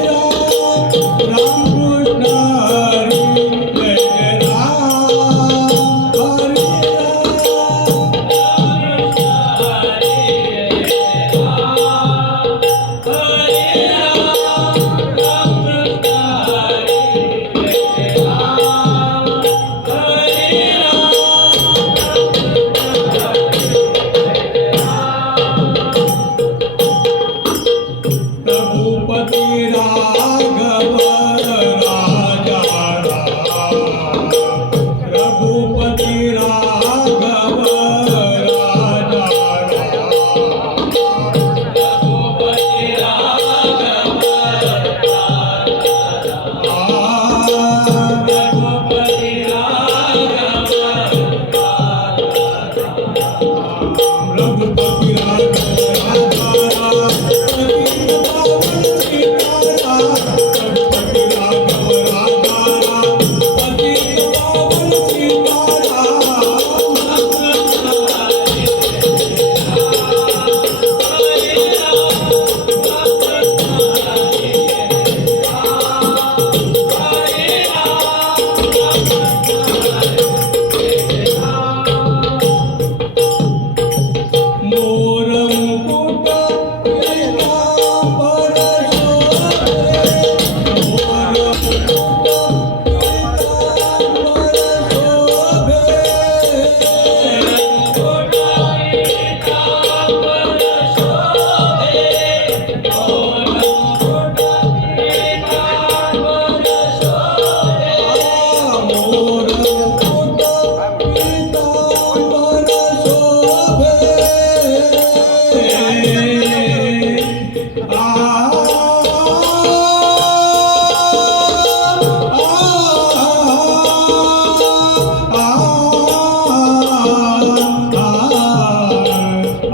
Ram Ram Ram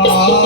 Oh.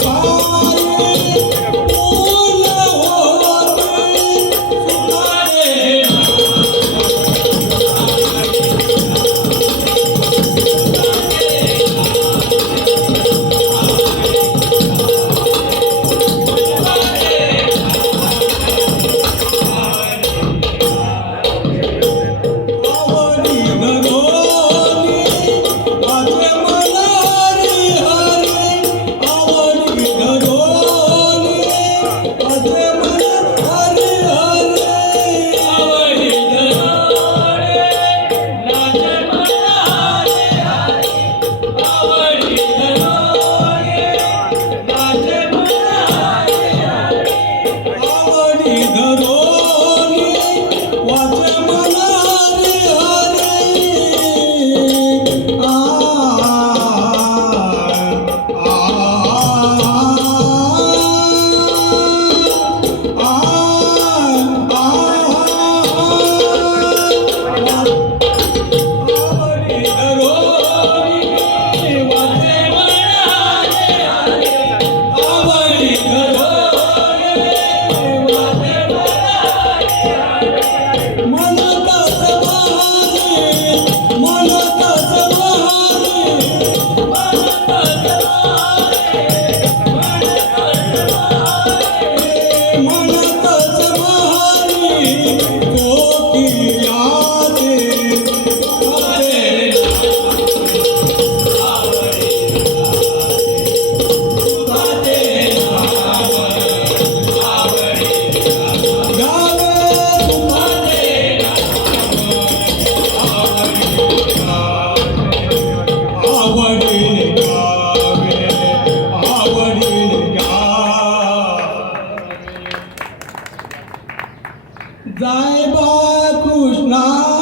Bye. Hare Krishna.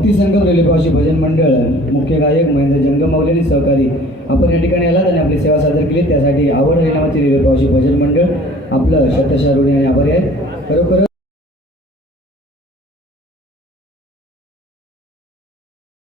Bhakti Sangam railway Bhajan Mandal मुख्य गायक महेंद्र जंगम आणि सहकारी आपण या ठिकाणी आलात आणि आपली सेवा सादर केली. त्यासाठी आवड हरिनामाची रेल्वे भजन मंडळ आपलं शतशा आणि आभारी आहेत खरोखर